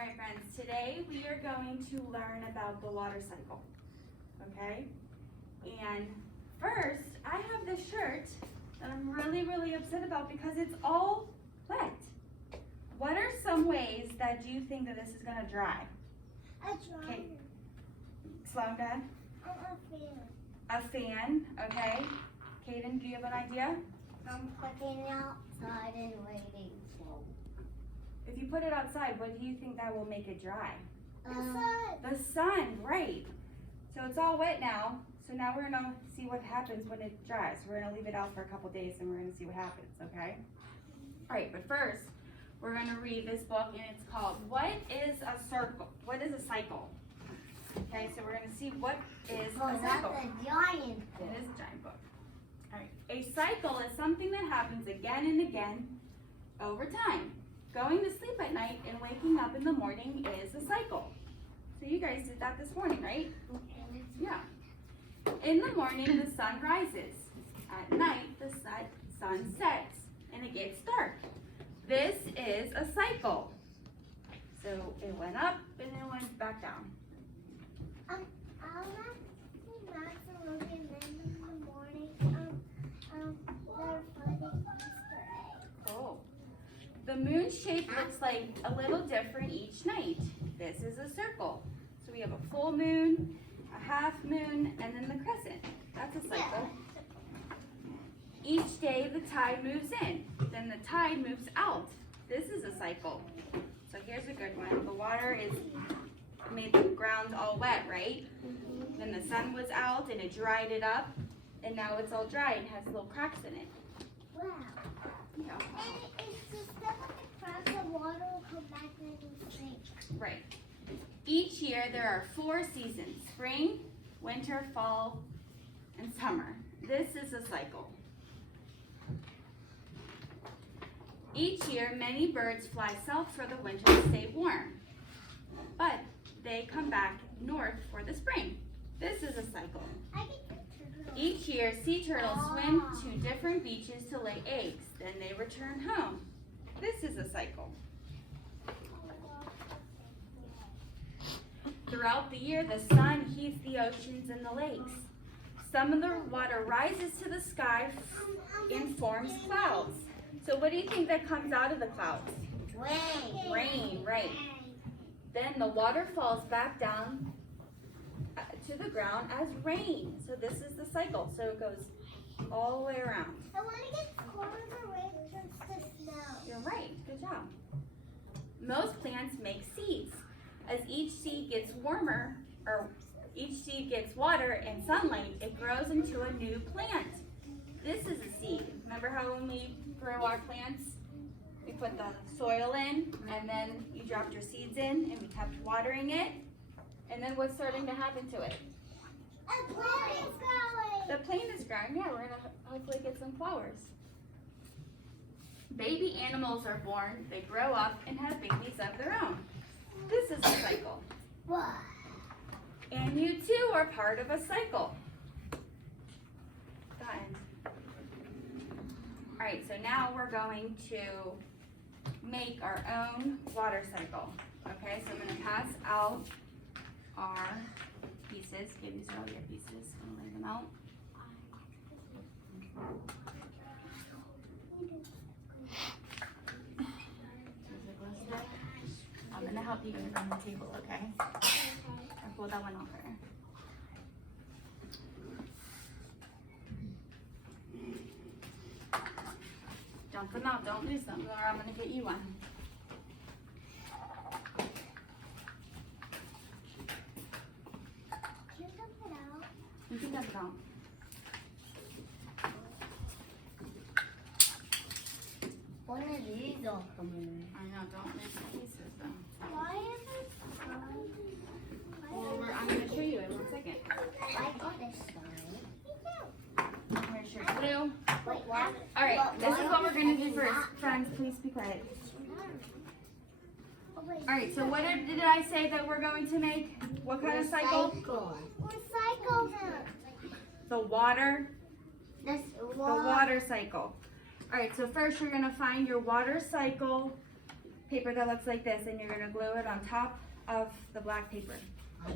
All right, friends, today we are going to learn about the water cycle, okay? And first, I have this shirt that I'm really upset about because it's all wet. What are some ways that you think that this is gonna dry? A dryer. Okay. Slow down, Dad. A fan. A fan, okay? Kaden, do you have an idea? I'm putting it outside and waiting for If you put it outside, what do you think that will make it dry? the sun. The sun, right. So it's all wet now. So now we're gonna see what happens when it dries. We're gonna leave it out for a couple days and we're gonna see what happens, okay? All right, but first, we're gonna read this book and it's called, What is a Circle? What is a cycle? Okay, so we're gonna see what is Oh, a that's cycle. a giant. It is a giant book. All right, a cycle is something that happens again and again over time. Going to sleep at night and waking up in the morning is a cycle. So you guys did that this morning, right? Yeah. In the morning, the sun rises. At night, the sun sets and it gets dark. This is a cycle. So it went up and it went back down. I'll ask Max and Logan then in the morning. They're finding Easter eggs. Oh. The moon shape looks like a little different each night. This is a circle. So we have a full moon, a half moon, and then the crescent. That's a cycle. Each day the tide moves in, then the tide moves out. This is a cycle. So here's a good one. The water is made the ground all wet, right? Then the sun was out and it dried it up, and now it's all dry and has little cracks in it. Wow. Yeah. And it's just that the crack the water will come back and it'll sink. Right. Each year there are 4 seasons: spring, winter, fall, and summer. This is a cycle. Each year many birds fly south for the winter to stay warm, but they come back north for the spring. This is a cycle. I can turtle. Each year sea turtles swim to different beaches to lay eggs, then they return home. This is a cycle. Throughout the year, the sun heats the oceans and the lakes. Some of the water rises to the sky and forms clouds. So what do you think that comes out of the clouds? Rain. Rain, right. Then the water falls back down to the ground as rain. So this is the cycle. So it goes all the way around. And when it gets colder, the rain turns to snow. You're right. Good job. Most plants make seeds. As each seed gets warmer, or each seed gets water and sunlight, it grows into a new plant. This is a seed. Remember how when we grow our plants, we put the soil in, and then you dropped your seeds in, and we kept watering it, and then what's starting to happen to it? A plant is growing. The plant is growing. Yeah, we're gonna hopefully get some flowers. Baby animals are born, they grow up, and have babies of their own. This is a cycle. What? And you too are part of a cycle. Done. All right, so now we're going to make our own water cycle. Okay, so I'm gonna pass out our pieces. Okay, these are all your pieces. I'm gonna lay them out. I'm gonna help you guys on the table, okay? I'll pull that one over. Dump them out, don't lose them, or I'm gonna get you one. Can you dump it out? You can dump it out. One of these will come in. I know, don't miss the pieces though. Why is it fun? Well, I'm gonna show you in 1 second. I got this side. Here's your glue. Wait, what? All right, this is what we're gonna do first. Friends, please be quiet. Oh, wait. All right, so what did I say that we're going to make? What kind of cycle? Recycle. The water This The water cycle. All right, so first you're gonna find your water cycle paper that looks like this, and you're gonna glue it on top of the black paper. So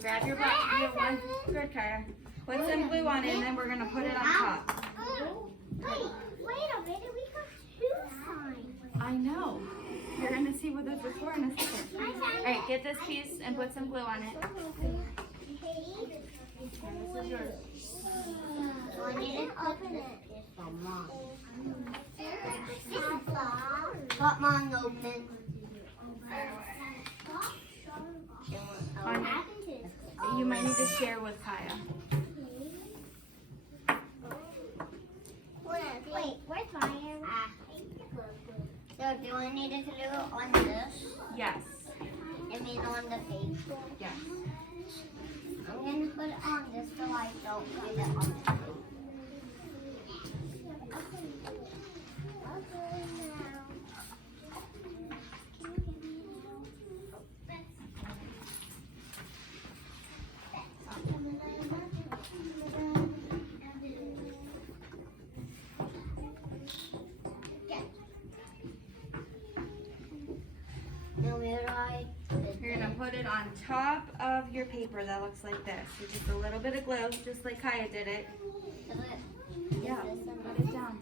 grab your one. Good, Kaya. Put some glue on it, and then we're gonna put it on top. Wait a minute, we got two signs. I know. You're gonna see what those are for in a second. All right, get this piece and put some glue on it. This is yours. I need to open it. Got mine open. You might need to share with Kaya. Wait, where's mine? So do I need to glue it on this? Yes. I mean on the paper? Yes. I'm going to put it on this so I don't put it on the paper. You're gonna put it on top of your paper that looks like this. So just a little bit of glue, just like Kaya did it. Yeah, put it down.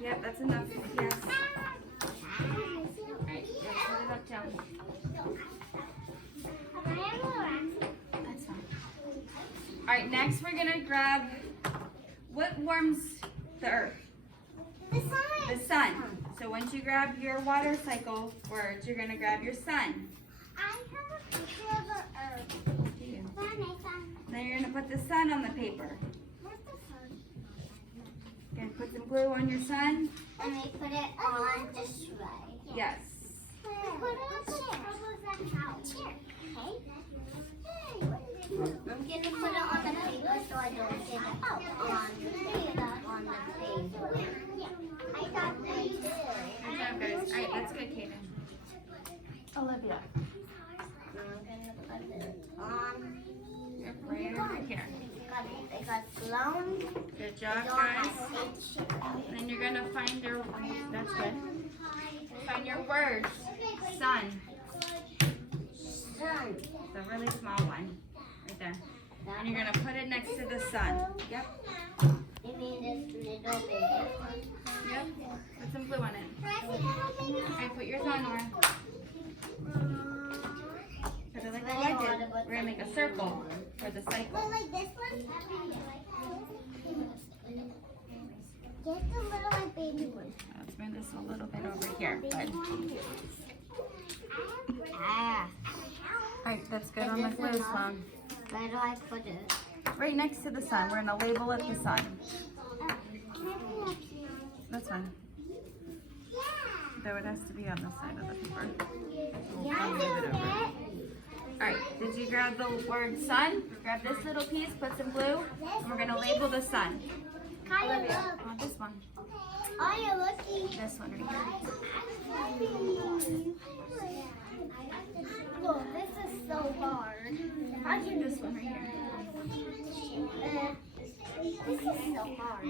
Yep, that's enough. Yes. Alright, put it up down. That's fine. Alright, next we're gonna grab, what warms the earth? The sun. So once you grab your water cycle words, you're gonna grab your sun. I have a picture of the earth. Then you're gonna put the sun on the paper. Where's the sun? You're gonna put some glue on your sun. And we put it on this way. Yes. We put it on the chair. I'm gonna put it on the paper so I don't get it on the paper. I thought they did. Good job, guys. Alright, that's good, Kaden. Olivia. I'm gonna put it on. Yep, right over here. It got blown. Good job, guys. And then you're gonna find your, that's good. Find your words. Sun. Sun. It's a really small one. Right there. And you're gonna put it next to the sun. Yep. You mean this little baby? Yep. Put some glue on it. Okay, put yours on, Nora. Put it like I did. We're gonna make a circle for the cycle. Like this one? Get the little like baby one. Let's bring this a little bit over here. Alright, that's good on the glue song. Where do I put it? Right next to the sun. We're gonna label it the sun. That's fine. Though it has to be on the side of the paper. We'll move it over. Alright, did you grab the word sun? Grab this little piece, put some glue, and we're gonna label the sun. Kaya, Oh, this one. are you looking? This one right Oh, this is so hard. here. This one right here. This is so hard.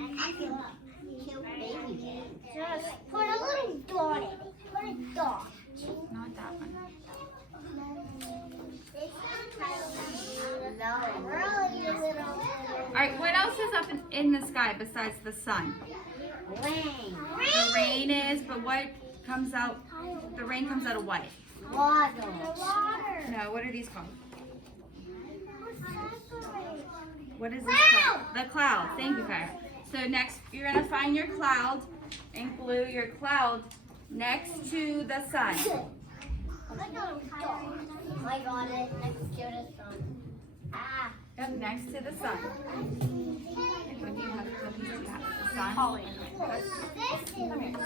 Cute baby. Just put a little dot in it. Put a dot. Not that one. Alright, what else is up in the sky besides the sun? Rain. The rain is, but what comes out? The rain comes out of what? Water. No, what are these called? What is this Cloud. called? The cloud. Thank you, Kaya. So next, you're gonna find your cloud and glue your cloud next to the sun. I got it next to the sun. Ah. Yep, next to the sun. When do you have the piece you have? The sun? Holly. Good. This is like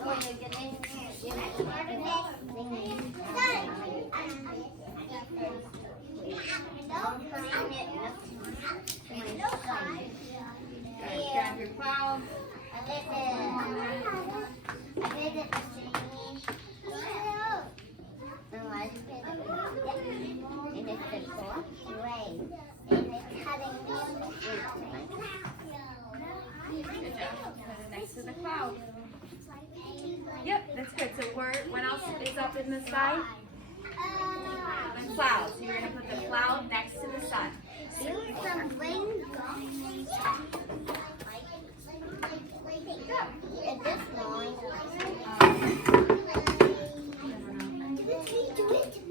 oh, you're getting Grab your cloud. And it's cutting Good job. Put it next to the cloud. Yep, that's good. So what else is up in the sky? The clouds. So you're going to put the cloud next to the sun. Use some raindrops. Is this mine?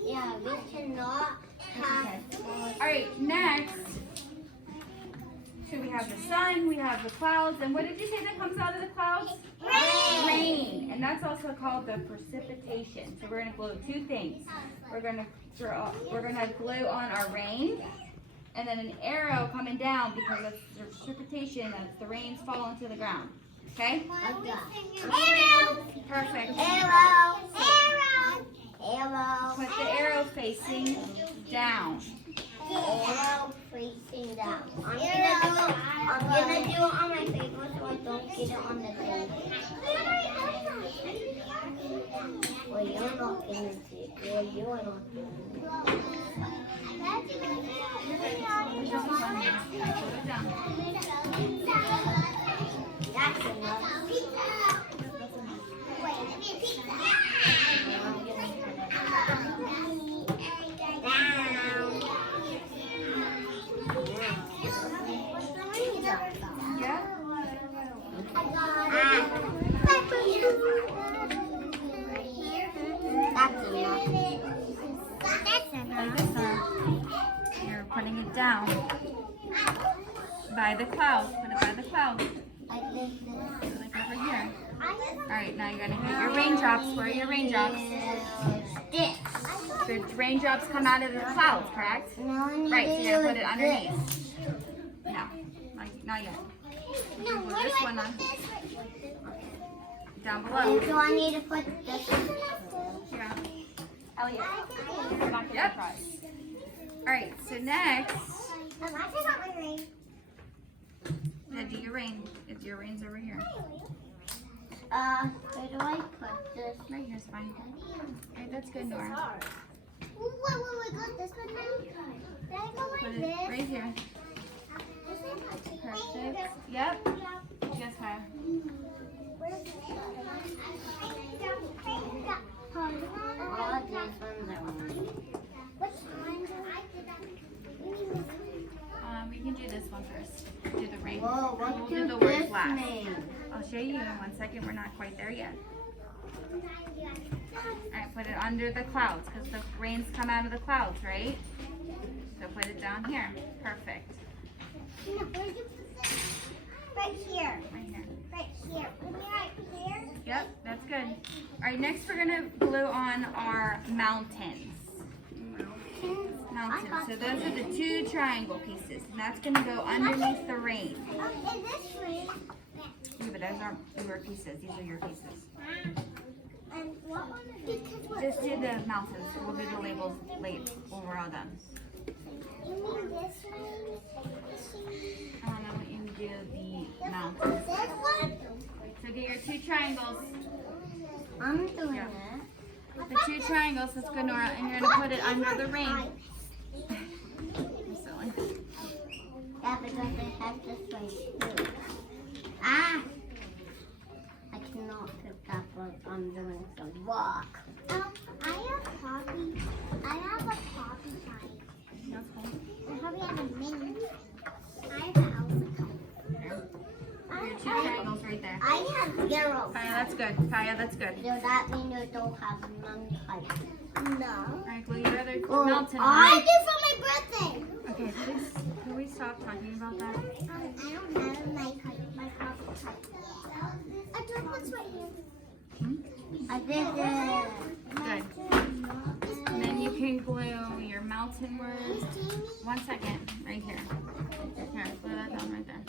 Yeah, we cannot have. Alright, next. So we have the sun, we have the clouds, and what did you say that comes out of the clouds? Rain. And that's also called the precipitation. So we're going to glue two things. We're going to glue on our rain, and then an arrow coming down because that's the precipitation as the rains fall into the ground. Okay? Arrow! Perfect. Arrow! Arrow! Arrow! Put the arrow facing down. Arrow facing down. I'm gonna do it on my paper so I don't get it on the thing. Well, you're not gonna do it. Well, you are not doing it. That's enough. Yeah? You're putting it down by the clouds. Put it by the clouds. Like over here. Alright, now you're going to get your raindrops. Where are your raindrops? The raindrops come out of the clouds, correct? Right, so you're going to put it underneath. No, not yet. No, Put this one on. Down Do below. I need to put this one? Yeah. Elliot. Yep. Alright, so next, do your rain. If your rain's over here. Where do I put this? Right here's fine. Alright, that's good, Nora. Got this one now? Did I go Put like it this? right here. Perfect. Yep. Yes, Kyle. All these ones are mine. We can do this one first. Do the rain. Whoa, what We'll does do the words this last. mean? I'll show you in 1 second. We're not quite there yet. Alright, put it under the clouds because the rains come out of the clouds, right? So put it down here. Perfect. No, where'd you put this? Right here. Right here. Right here. Right here. Yep, that's good. Alright, next we're going to glue on our mountains. Mountains. So those are the two triangle pieces. And that's going to go underneath the rain. And this one. Yeah, but those aren't your pieces. These are your pieces. And what one? Because what? Just do the mountains. We'll do the labels late when we're all done. You mean this one? I want you to do the mountains. This one? So get your two triangles. I'm doing Yeah. it. The two triangles, let's go, Nora, and you're going to put it under the rain. You're silly. Yeah, because it has this way too. Ah! I cannot pick that one. I'm doing some walk. I have coffee. I have a coffee type. That's cool. I probably have a mini. I have an alpha type. Your two triangles right there. I have zero. Kaya, that's good. Kaya, that's good. Does that mean you don't have none type? No. Alright, well, your other Well, mountain I one. did for my birthday. Okay, please, can we stop talking about that? I don't have my type, my coffee type. I took what's right here. I did it. Good. And then you can glue your mountain words. 1 second, right here. Here, glue that down right there.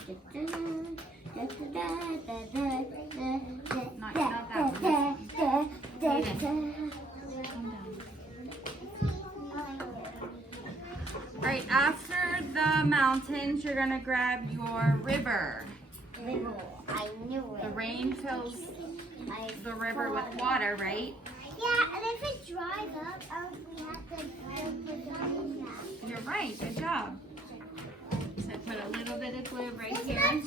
Not that one. Aiden. Calm down. Alright, after the mountains, you're gonna grab your river. I knew it. The rain fills the river with water, right? Yeah, and if it dries up, we have to put it on that. You're right, good job. So put a little bit of glue right here. Okay,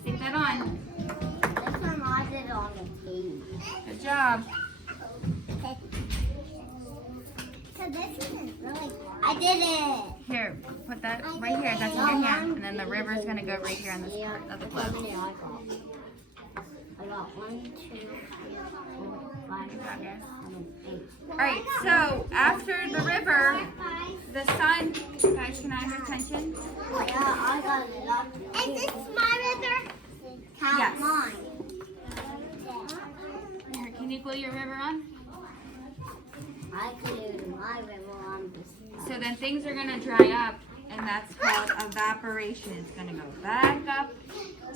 stick that on. This one was it on the page. Good job. So this isn't really. I did it. Here, put that right here. That's in your hand. And then the river's going to go right here on this part of the glue. I got 1, 2, 3, 4, 5, 6, 7, 8. Alright, so after the river, the sun, guys, can I have your attention? Yeah, I got a lot. Is this my river? Yes. Mine. Here, can you glue your river on? I glued my river on this. So then things are going to dry up, and that's called evaporation. It's going to go back up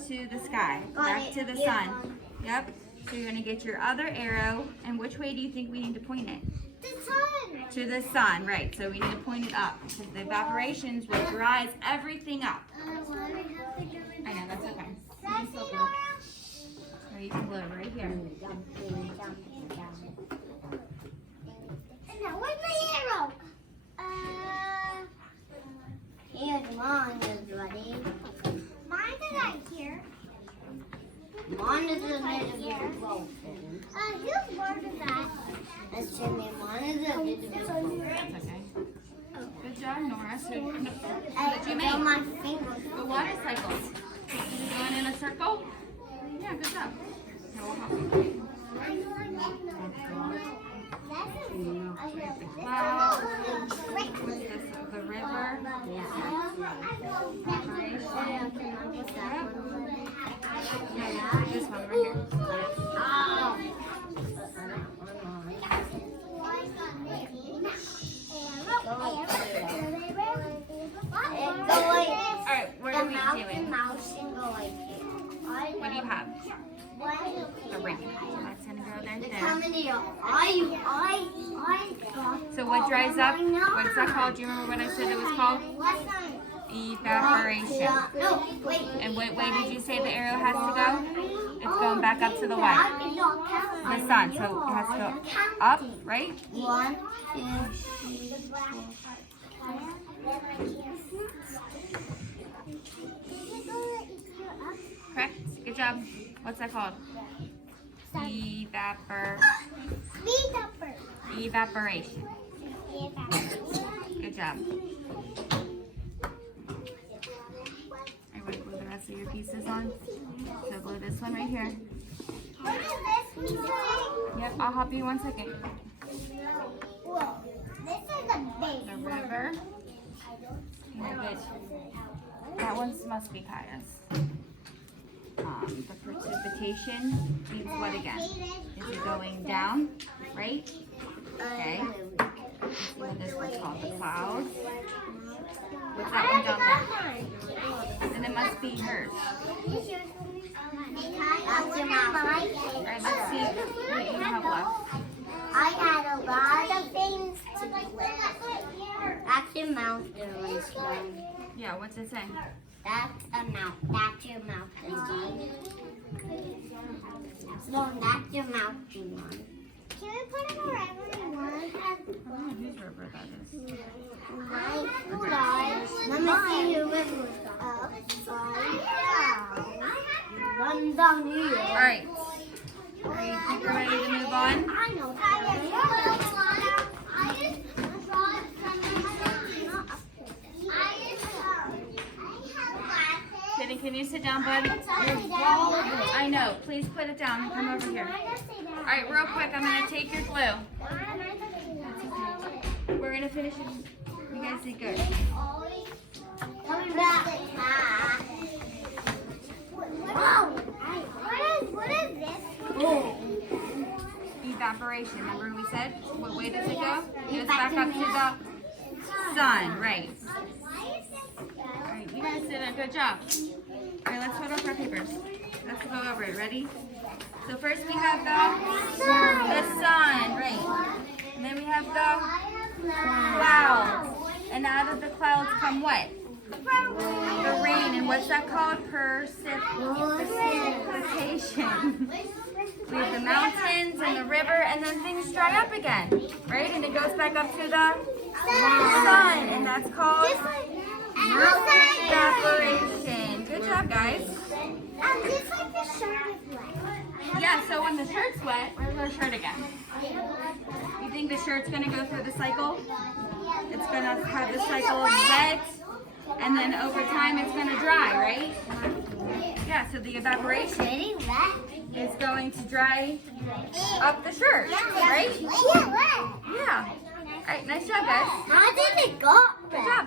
to the sky, back to the sun. Yep. So you're going to get your other arrow, and which way do you think we need to point it? The sun. To the sun, right. So we need to point it up, because the evaporations will dries everything up. I know, that's okay. Or you can glue it right here. Jumping. And now where's my arrow? Here's mine is ready. Mine is right here. Mine is a little bit broken. Whose word is that? That's Jimmy. Mine is a little bit broken. That's okay. Good job, Nora. So, what did you On make? my fingers. The water cycles. Is it going in a circle? Yeah, good job. Now we'll have to the clouds, the river. This one right here. Alright, what are we doing? What do you have? The ring. So that's gonna go there. So what dries up? What is that called? Do you remember what I said it was called? Evaporation. No, wait. And what way did you say the arrow has to go? It's going back up to the what? The sun. So it has to go up, right? 1, 2, 3, 4. Correct. Good job. What's that called? Evaporation. Good job. I want to glue the rest of your pieces on. So glue this one right here. Yep, I'll help you 1 second. Whoa, this is a big The river. And get, that one must be Kaya's. The precipitation means what again? Is it going down, right? Okay. Let's see what this one's called, the clouds. What's that one down there? And it must be hers. Alright, let's see what you have left. I had a lot of things to do. That's your mouth doing. Yeah, what's it saying? That's a mouth. That's your mouth doing. So that's your mouth doing. Can we put it wherever we want? I don't know whose river that is. Let me see your river. Run down here. Alright. Are you ready to move on? I know. Can you sit down, bud? I know. Please put it down. Come over here. Alright, real quick, I'm going to take your glue. We're going to finish it. You guys did good. What is this? Evaporation. Remember we said? What way does it go? It goes back up to the sun. Right. Alright, you guys did a good job. Alright, let's hold up our papers. Let's go over it. Ready? So first we have the sun, right. And then we have the clouds. And out of the clouds come what? The rain. And what's that called? Precipitation. We have the mountains and the river, and then things dry up again, right? And it goes back up to the sun, and that's called Evaporation. Good job, guys. Just like the shirt is wet. Yeah, so when the shirt's wet, where's our shirt again? You think the shirt's gonna go through the cycle? It's gonna have the cycle of wet, and then over time it's gonna dry, right? Yeah, so the evaporation Pretty wet. is going to dry up the shirt, right? Yeah, wet. Yeah. All right, nice job, guys. How did it go? Good job.